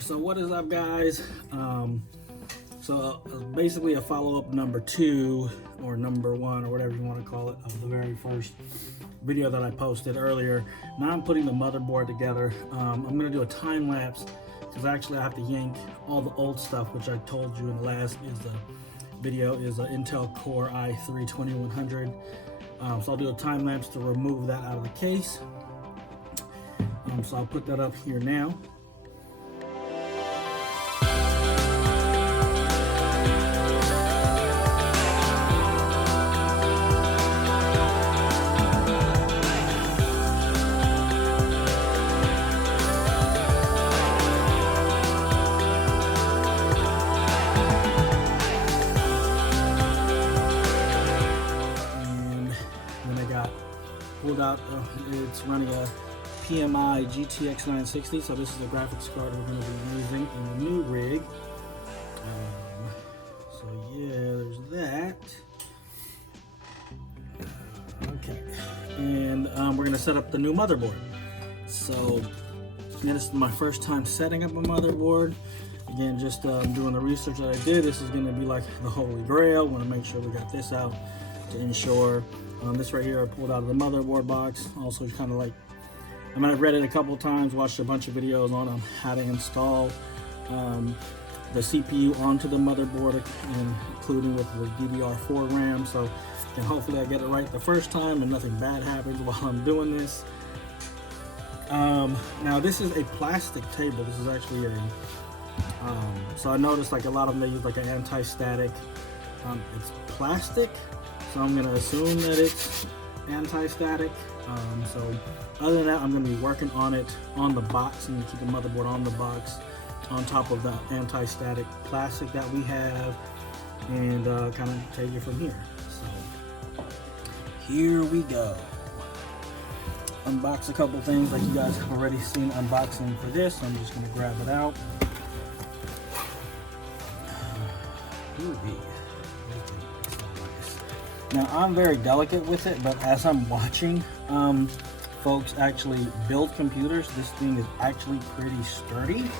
So what is up, guys? Basically a follow-up number 2 or number 1 or whatever you want to call it of the very first video that I posted earlier. Now I'm putting the motherboard together. I'm going to do a time lapse because actually I have to yank all the old stuff, which I told you in the last video is an Intel Core i3-2100. So I'll do a time lapse to remove that out of the case. So I'll put that up here now. Pulled out, it's running a PMI GTX 960, so this is the graphics card we're going to be using in the new rig. So yeah, there's that. Okay, and we're going to set up the new motherboard. So yeah, this is my first time setting up a motherboard. Again, just doing the research that I did. This is going to be like the holy grail. Want to make sure we got this out to ensure. This right here I pulled out of the motherboard box. Also kind of like, I might have read it a couple times, watched a bunch of videos on how to install the CPU onto the motherboard, including with the DDR4 RAM. So, and hopefully I get it right the first time and nothing bad happens while I'm doing this. Now this is a plastic table. This is actually a, so I noticed like a lot of them, they use like an anti-static. It's plastic. So I'm going to assume that it's anti-static. So other than that, I'm going to be working on it on the box and keep the motherboard on the box on top of the anti-static plastic that we have, and kind of take it from here. So here we go. Unbox a couple things like you guys have already seen unboxing for this. So I'm just going to grab it out. Now I'm very delicate with it, but as I'm watching folks actually build computers, this thing is actually pretty sturdy.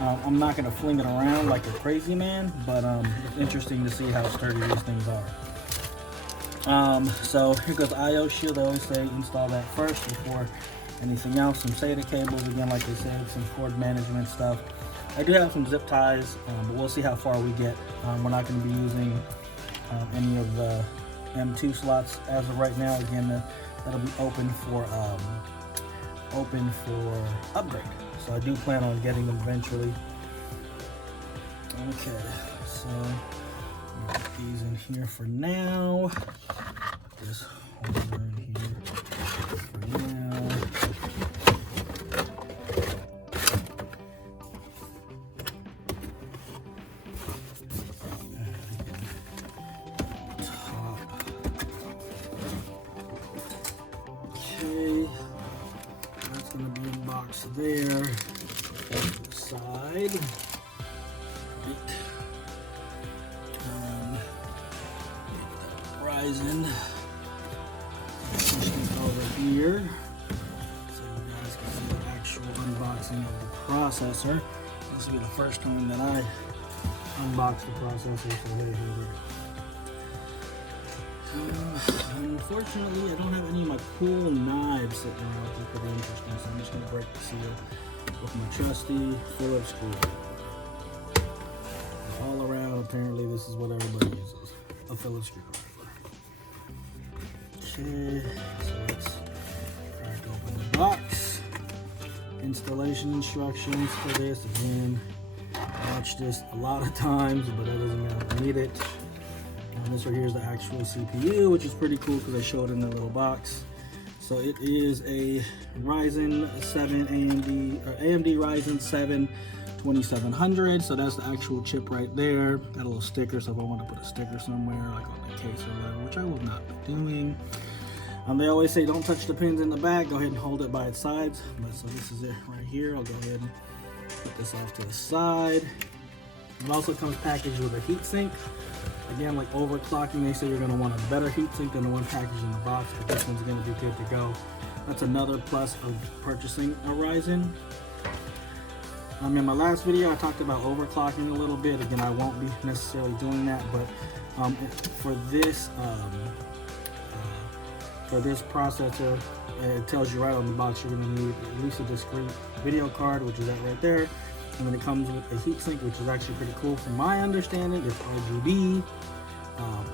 I'm not going to fling it around like a crazy man, but it's interesting to see how sturdy these things are. So here goes the IO shield. I always say install that first before anything else. Some SATA cables, again, like I said, some cord management stuff. I do have some zip ties, but we'll see how far we get. We're not going to be using any of the M2 slots as of right now. Again, that'll be open for upgrade. So I do plan on getting them eventually. Okay, so put these in here for now. This holder in here for now. That's going to be in box there. Off the side. Ryzen. Over here. So you guys can see the actual unboxing of the processor. This will be the first time that I unbox the processor. So here. Unfortunately, I don't have any of my cool knives sitting around, which is pretty interesting, so I'm just going to break the seal with my trusty Phillips screwdriver. All around, apparently this is what everybody uses, a Phillips screwdriver. Okay, so let's crack open the box. Installation instructions for this. Again, I watched this a lot of times, but that doesn't mean I need it. And this right here is the actual CPU, which is pretty cool because I showed it in the little box. So it is a Ryzen 7 AMD Ryzen 7 2700. So that's the actual chip right there. Got a little sticker, so if I want to put a sticker somewhere, like on the case or whatever, which I will not be doing. They always say don't touch the pins in the back. Go ahead and hold it by its sides. But so this is it right here. I'll go ahead and put this off to the side. It also comes packaged with a heat sink. Again, like overclocking, they say you're going to want a better heatsink than the one packaged in the box, but this one's going to be good to go. That's another plus of purchasing a Ryzen. In my last video, I talked about overclocking a little bit. Again, I won't be necessarily doing that, but for this processor, it tells you right on the box you're going to need at least a discrete video card, which is that right there. And then it comes with a heatsink, which is actually pretty cool. From my understanding, it's RGB.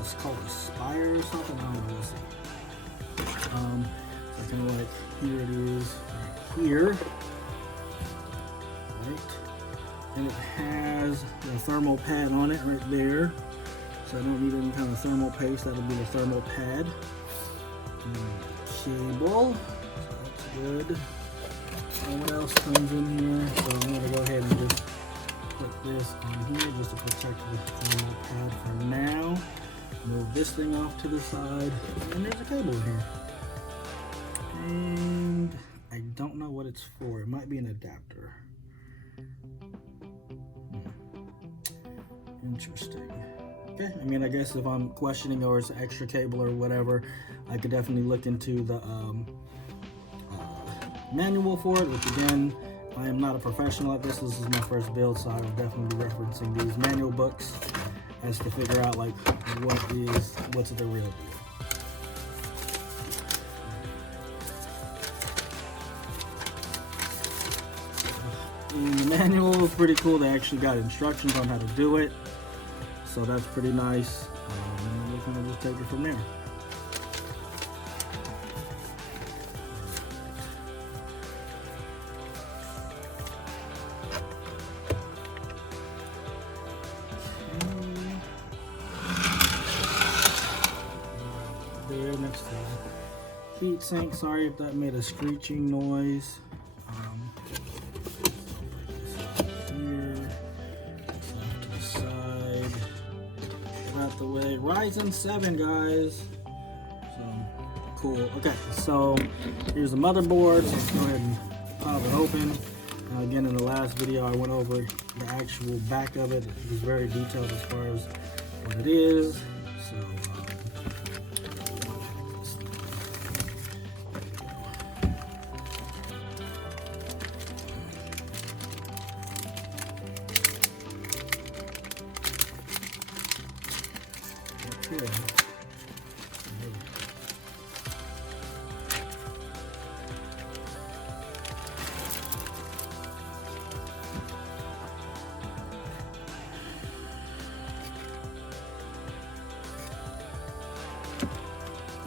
It's called Aspire or something. I don't know. We'll see. So kind of like here it is right here. Right. And it has the thermal pad on it right there. So I don't need any kind of thermal paste. That'll be the thermal pad. Cable. So that's good. And what else comes in here? So I'm going to go ahead and just put this on here just to protect the thermal pad for now. Move this thing off to the side. And there's a cable in here. And I don't know what it's for. It might be an adapter. Interesting. Okay, I mean, I guess if I'm questioning or it's an extra cable or whatever, I could definitely look into the manual for it, which again, I am not a professional at this. This is my first build, so I will definitely be referencing these manual books as to figure out like what's the real deal. The manual is pretty cool. They actually got instructions on how to do it, so that's pretty nice. And we'll kind of just take it from there. There next to the heat sink. Sorry if that made a screeching noise. The way Ryzen 7, guys. So cool. Okay, so here's the motherboard. So let's go ahead and pop it open. Again, in the last video, I went over the actual back of it. It was very detailed as far as what it is. So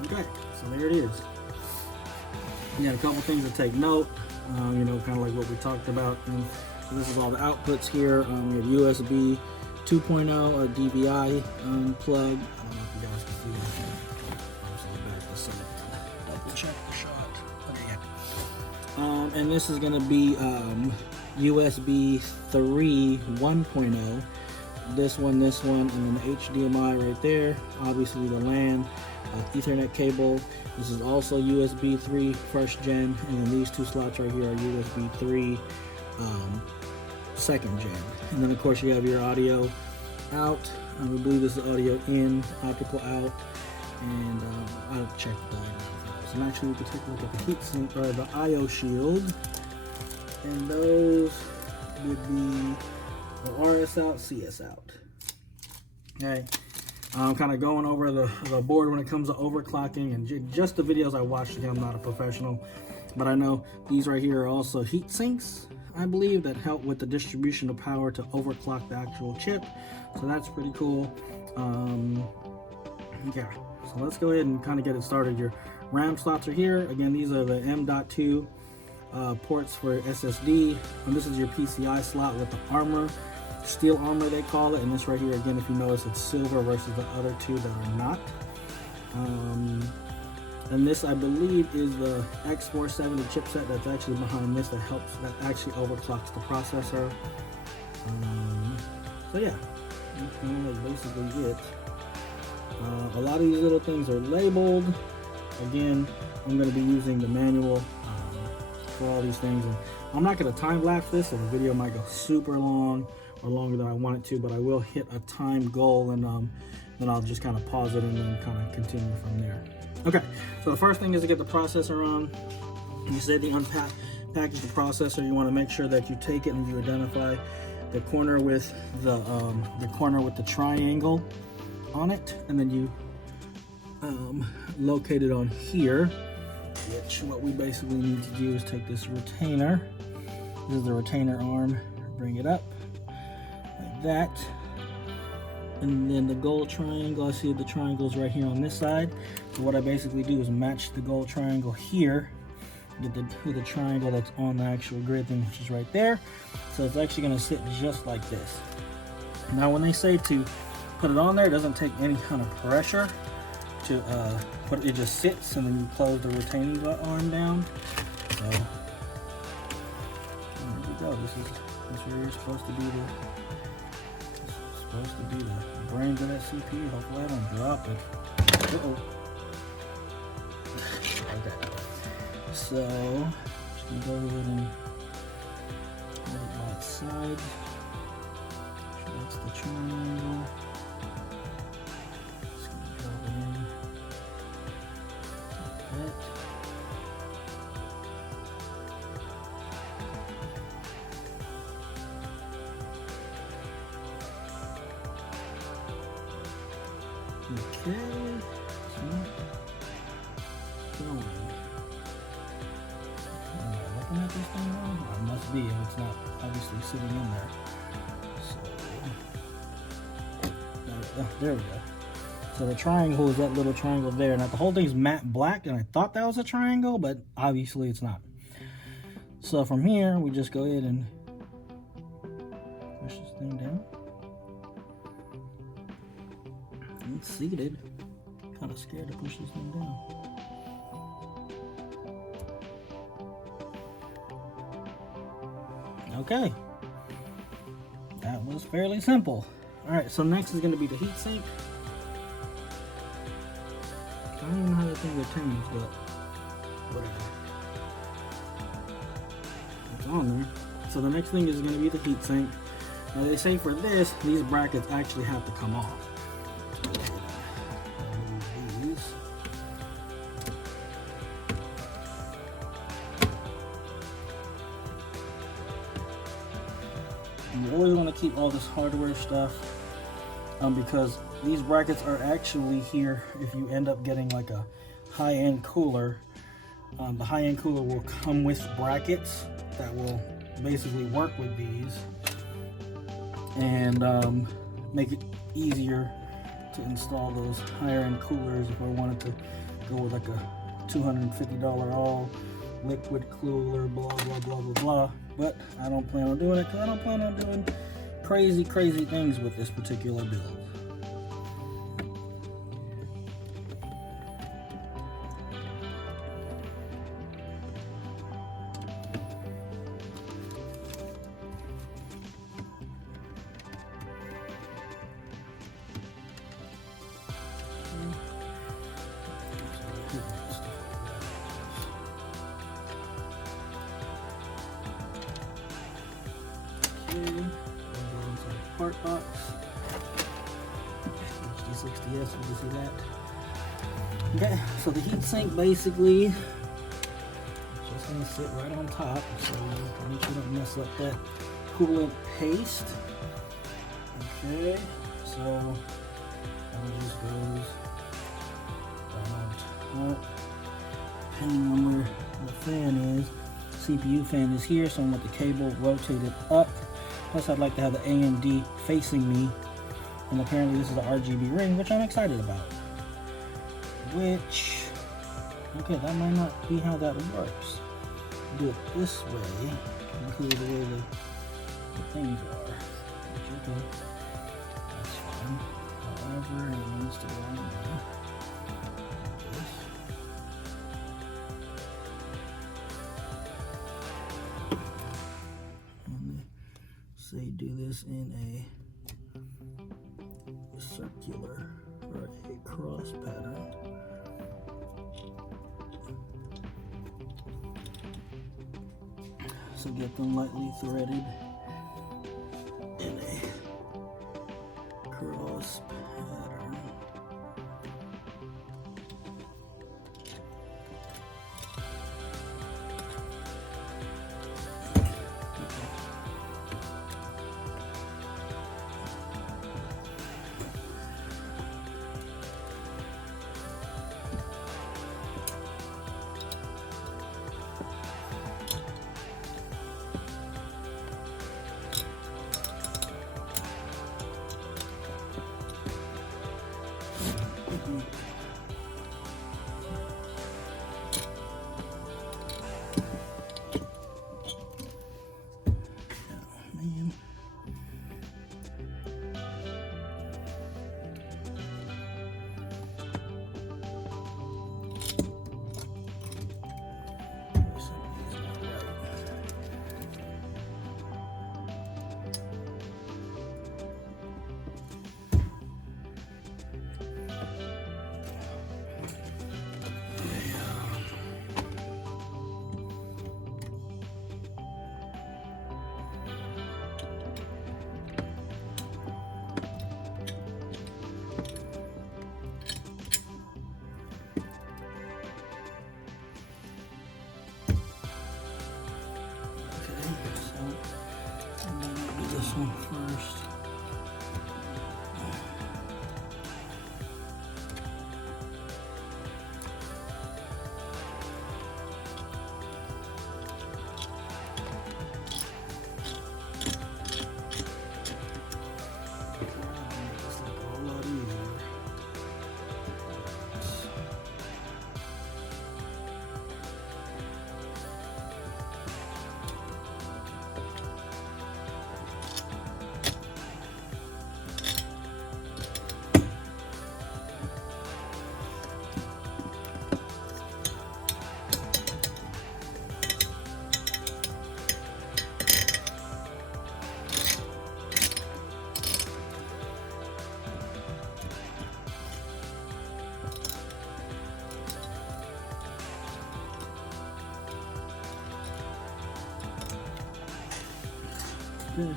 okay, so there it is. You got a couple things to take note, you know, kind of like what we talked about. And so this is all the outputs here. We have USB 2.0 or DVI plug. I don't know if you guys can see that. I'm back to set it. Double check the shot. Okay, yeah. And this is going to be USB 3 1.0. This one, and then the HDMI right there. Obviously the LAN. Ethernet cable. This is also USB 3 first gen, and then these two slots right here are USB 3 second gen. And then of course you have your audio out. I believe this is audio in, optical out, and I'll check the diagram. So actually we can take a look at the heatsink or the IO shield, and those would be the RS out, CS out. Okay. I'm kind of going over the board when it comes to overclocking, and just the videos I watched. Again, I'm not a professional, but I know these right here are also heat sinks, I believe, that help with the distribution of power to overclock the actual chip. So that's pretty cool. Yeah, so let's go ahead and kind of get it started. Your RAM slots are here. Again, these are the M.2 ports for SSD, and this is your PCI slot with the armor. Steel armor they call it, and this right here, again, if you notice, it's silver versus the other two that are not. And this, I believe, is the X470 chipset that's actually behind this, that actually overclocks the processor. So yeah, that's kind of basically it. A lot of these little things are labeled. Again, I'm going to be using the manual for all these things, and I'm not going to time lapse this, so the video might go super long or longer than I want it to, but I will hit a time goal, and then I'll just kind of pause it and then kind of continue from there. Okay, so the first thing is to get the processor on. You said the package the processor, you want to make sure that you take it and you identify the corner with the triangle on it, and then you locate it on here. Which what we basically need to do is take this retainer. This is the retainer arm. Bring it up like that, and then the gold triangle. I see the triangle's right here on this side. So what I basically do is match the gold triangle here. Get the triangle that's on the actual grid thing, which is right there. So it's actually going to sit just like this. Now when they say to put it on there, it doesn't take any kind of pressure to put it. It just sits, and then you close the retaining arm down. So there we go. This is where you're supposed to be the brains of that CPU. Hopefully I don't drop it. Uh-oh. Okay. So, just gonna go ahead and hold it by its side. So that's the triangle. Just gonna drop it in like that. Okay. Looking at this thing now? It must be, and it's not obviously sitting in there. So there we go. So the triangle is that little triangle there. Now the whole thing's matte black, and I thought that was a triangle, but obviously it's not. So from here, we just go ahead and push this thing down. It's seated. Kind of scared to push this thing down. Okay, that was fairly simple. All right, so next is going to be the heatsink. I don't even know how that thing retains, but whatever. It's on there. So the next thing is going to be the heatsink. Now they say for this, these brackets actually have to come off. You always want to keep all this hardware stuff because these brackets are actually here if you end up getting like a high-end cooler. The high-end cooler will come with brackets that will basically work with these and make it easier to install those higher-end coolers if I wanted to go with like a $250 all liquid cooler, blah blah blah blah blah. But I don't plan on doing it because I don't plan on doing crazy things with this particular build. Part box. HD60S, you can see that. Okay, so the heatsink basically is just gonna sit right on top, so make sure you don't mess up that coolant paste. Okay, so it just goes right on top. Depending on where the fan is, CPU fan is here, so I want the cable rotated up. Plus, I'd like to have the AMD facing me, and apparently this is an RGB ring, which I'm excited about. Which, okay, that might not be how that works. Do it this way because of the way the things are. Which, okay, that's fine. However, it needs to go on there. Say do this in a circular or a cross pattern. So get them lightly threaded in a cross pattern. one first. Good.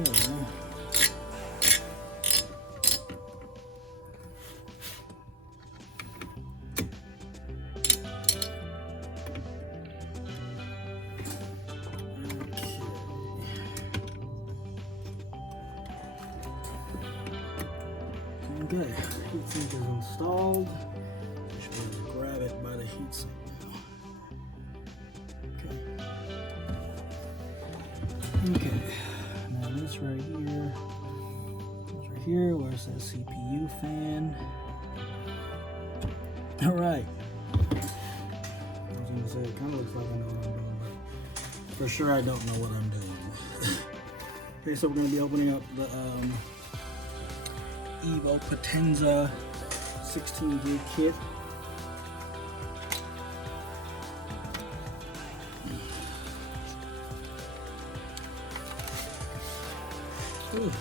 Okay. Okay, heatsink is installed. I should be able to grab it by the heatsink now. Okay. Okay. Now this right here, where it says CPU fan. All right. I was gonna say it kind of looks like I know what I'm doing, but for sure I don't know what I'm doing. Okay, so we're gonna be opening up the Evo Potenza 16 gig kit. Ooh.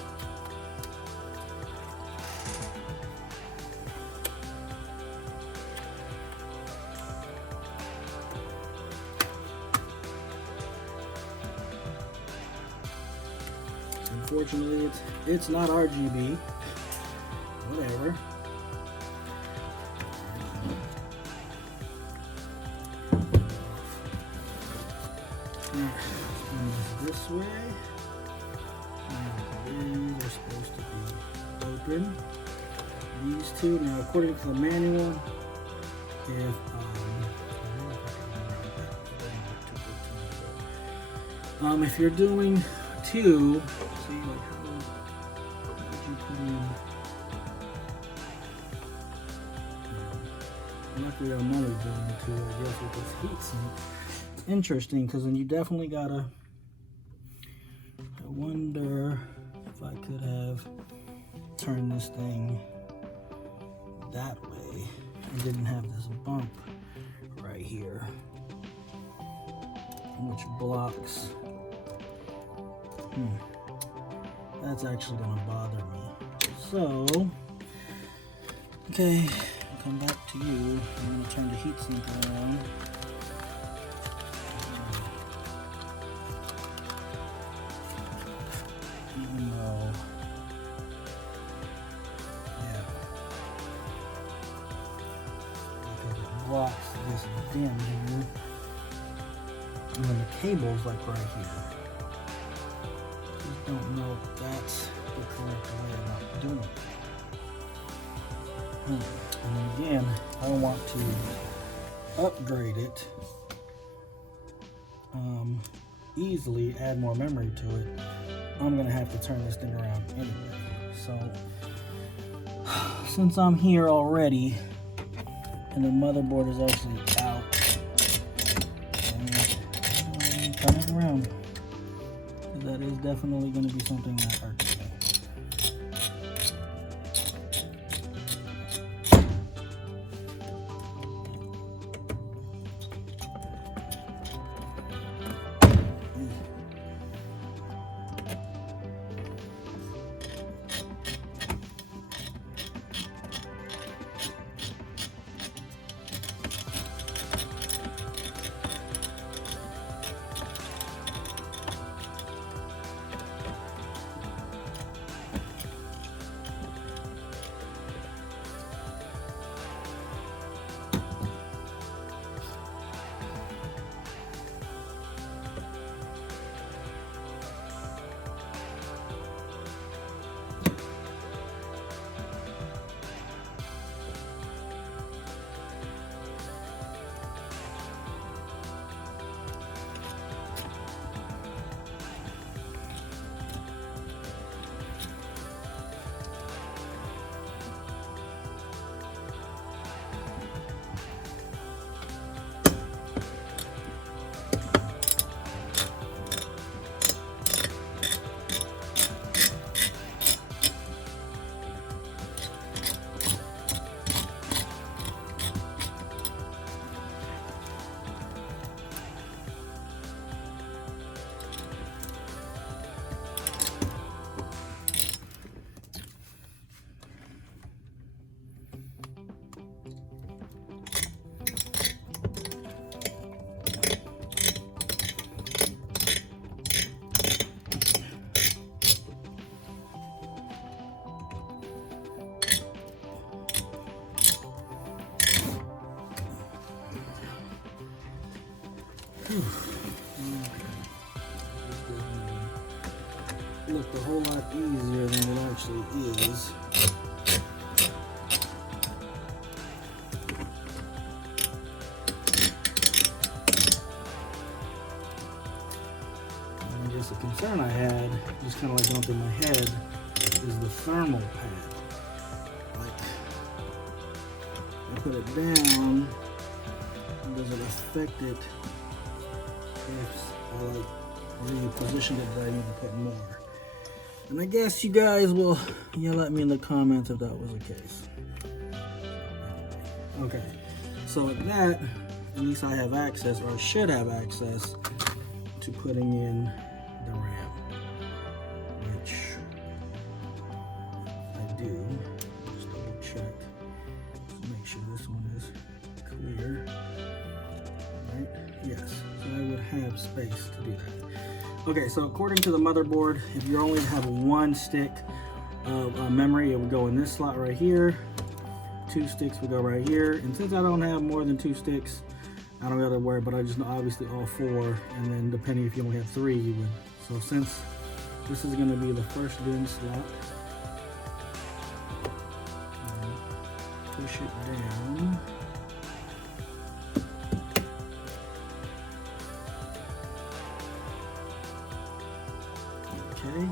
Unfortunately, it's not RGB. Whatever. This way. These are supposed to be open. These two. Now, according to the manual, if you're doing two, see, like how would you put in? Luckily, I'm only doing two, I guess, with this heatsink. Interesting, because then you definitely gotta. I wonder if I could have turned this thing that way and didn't have this bump right here, which blocks. That's actually gonna bother me. So, okay. Come back to you. I'm going to turn the heatsink on. Even though, yeah, because it blocks this dim here, and then the cable's like right here. Just don't know if that's the correct way of doing it. And then again, I want to upgrade it easily, add more memory to it, I'm gonna have to turn this thing around anyway. So since I'm here already and the motherboard is actually out, and turn it around. That is definitely going to be something that hurts me. Looked a whole lot easier than it actually is. And just a concern I had, just kind of like going through my head, is the thermal pad. Like, I put it down, does it affect it if I like repositioned it that I need to put more? And I guess you guys will yell at me in the comments if that was the case. Okay, so with that, at least I have access, or should have access, to putting in the RAM, which I do. Just double check to make sure this one is clear. Right? Yes, so I would have space to do that. Okay, so according to the motherboard, if you only have one stick of memory, it would go in this slot right here. 2 sticks would go right here. And since I don't have more than 2 sticks, I don't got to worry, but I just know obviously all 4. And then depending if you only have 3, you would. So since this is going to be the first DIMM slot, push it down. Okay.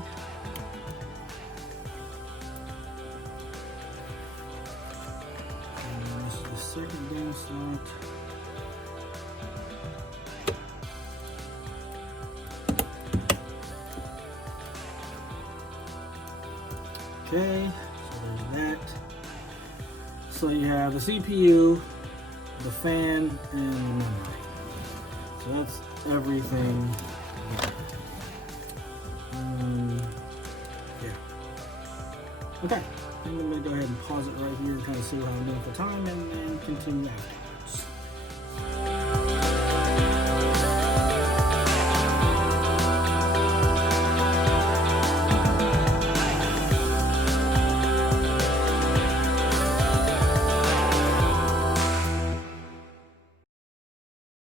And this is the second DIMM slot. Okay, so there's that. So you have the CPU, the fan, and the memory. So that's everything. Yeah. Okay, I'm going to go ahead and pause it right here and kind of see how I'm doing for time and then continue after.